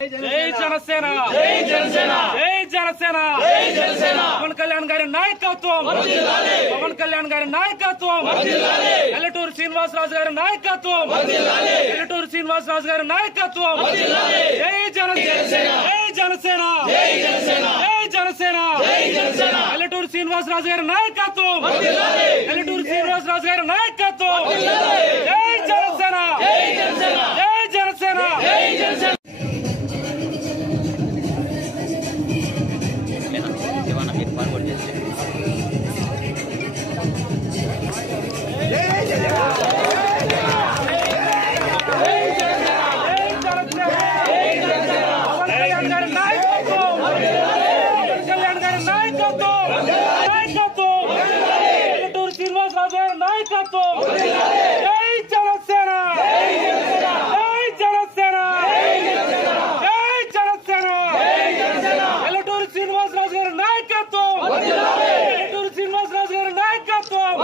జై జనసేన జై జనసేన జై జనసేన జై జనసేన పవన్ కళ్యాణ్ గారి నాయకత్వం వర్ధిల్లాలి పవన్ కళ్యాణ్ గారి నాయకత్వం వర్ధిల్లాలి ఎల్లటూరు శ్రీనివాసరాజు గారి నాయకత్వం వర్ధిల్లాలి ఎల్లటూరు శ్రీనివాసరాజు గారి నాయకత్వం వర్ధిల్లాలి జై జనసేన జై జనసేన జై జనసేన జై జనసేన జై జనసేన ఎల్లటూరు శ్రీనివాసరాజు గారి నాయకత్వం వర్ధిల్లాలి ఎల్లటూరు శ్రీనివాసరాజు గారి నాయకత్వం వర్ధిల్లాలి జై జనసేన జై జనసేన జై జనసేన జై జనసేన శ్రీనివాసరాజు గారి నాయకత్వం